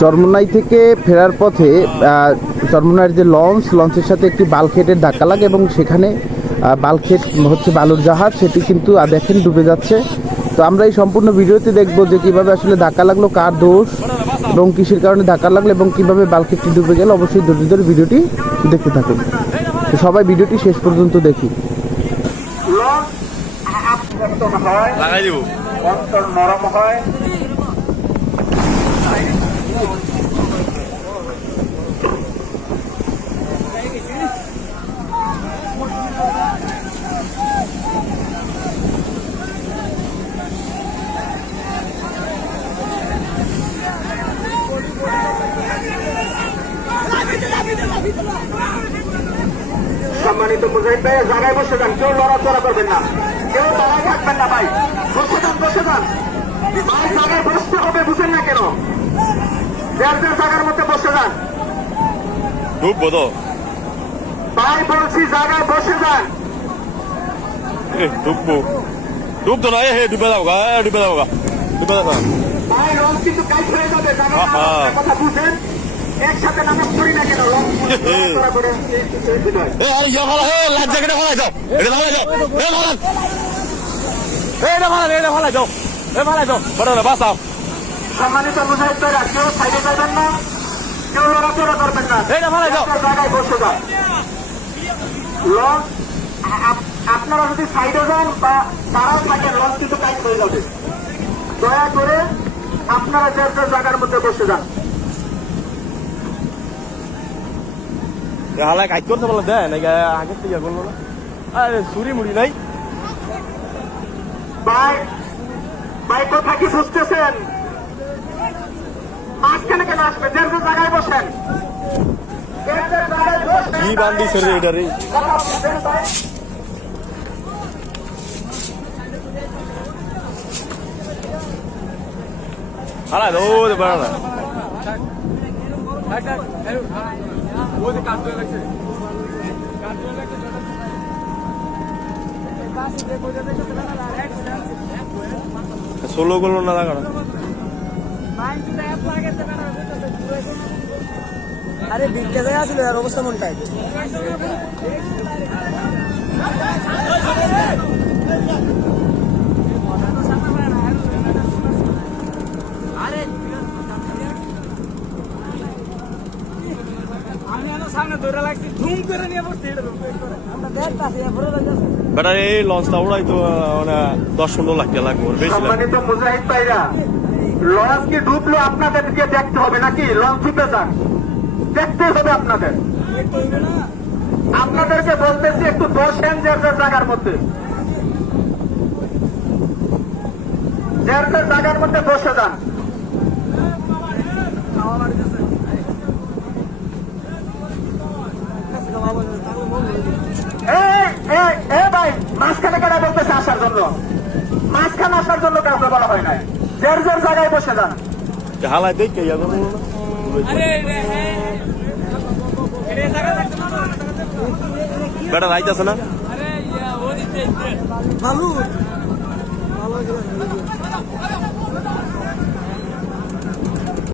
চরমোনাই থেকে ফেরার পথে চরমোনাইয়ের যে লঞ্চের সাথে একটি বাল্কহেডের ধাক্কা লাগে এবং সেখানে বাল্কহেড হচ্ছে বালুর জাহাজ, সেটি কিন্তু দেখেন ডুবে যাচ্ছে। তো আমরা এই সম্পূর্ণ ভিডিওতে দেখব যে কীভাবে আসলে ধাক্কা লাগলো, কার দোষ এবং কিসের কারণে ধাক্কা লাগলো এবং কীভাবে বাল্কহেডটি ডুবে গেল। অবশ্যই ধৈর্য ধরে ভিডিওটি দেখতে থাকুন। তো সবাই ভিডিওটি শেষ পর্যন্ত দেখি। লাগাই দিব অন্তর নরম হয়। সম্মানিত মুজাহিদ ভাই, জায়গায় বসে যান, কেউ লড়াচড়া করবেন না, কেউ দাঁড়ায় থাকবেন না ভাই, বসে যান বসে যান ভাই, জায়গায় বসতে হবে, বুঝেন না কেন? যার যার জায়গার মধ্যে বসে যান। ঢুকবো তো ভাই বলছি জায়গায় বসে যান। ঢুকতো না, ডুবে যাবো গা, ডুবে যাবো গা, ডুবে যাবো। ভাই লঞ্চ কিন্তু কাজ হয়ে যাবে, জায়গায় কথা বুঝেন। একসাথে নামাজ পড়ি না কেন? সম্মানিত মুজাহিদ ভাইরা, কেউ সাইডে যাবেন না, কেউ লড়াচড়া করবেন না, জায়গায় বসে যান। লঞ্চ আপনারা যদি সাইডে যান বা তারাও থাকেন, লঞ্চ কিন্তু কাজ হয়ে যাবে। দয়া করে আপনারা যে জায়গার মধ্যে বসে যান। হালায় কাজ করতে বলে দেয় নাকি আগের থেকে করলো না? আরে চুরি মুড়ি নাই ভাই, ভাই কথা কি বুঝতেছেন? মাঝখানে কেন আসবে? যে জায়গায় বসেন, কি বান্দি সরে এটা রে। হালা ও বেড়া না সোলো করলো না লাগানো। আরে বিজ্ঞা জায়গা ছিল আর অবস্থা মন টাইট। বেটা এই লঞ্চটা ওড়াই তো 10-15 লাখ টাকা লাগবে, বেশি লাগবে। সম্মানিত মুজাহিদ ভাইরা, লঞ্চ কি ডুবলো আপনাদেরকে দেখতে হবে নাকি? লঞ্চ ডুবে যান, দেখতেই হবে আপনাদের। আপনাদেরকে বলতেছি একটু বসেন যার যার জায়গার মধ্যে, যার যার জায়গার মধ্যে বসে যান। ভাই মাঝখানে কেন বলতেছে আসার জন্য? মাঝখানে আসার জন্য কাউকে বলা হয় নাই, যার যার জায়গায় বসে যান। হালাই দেখে ইয়া করবো না, বেটা রাইতেছে না। ভালো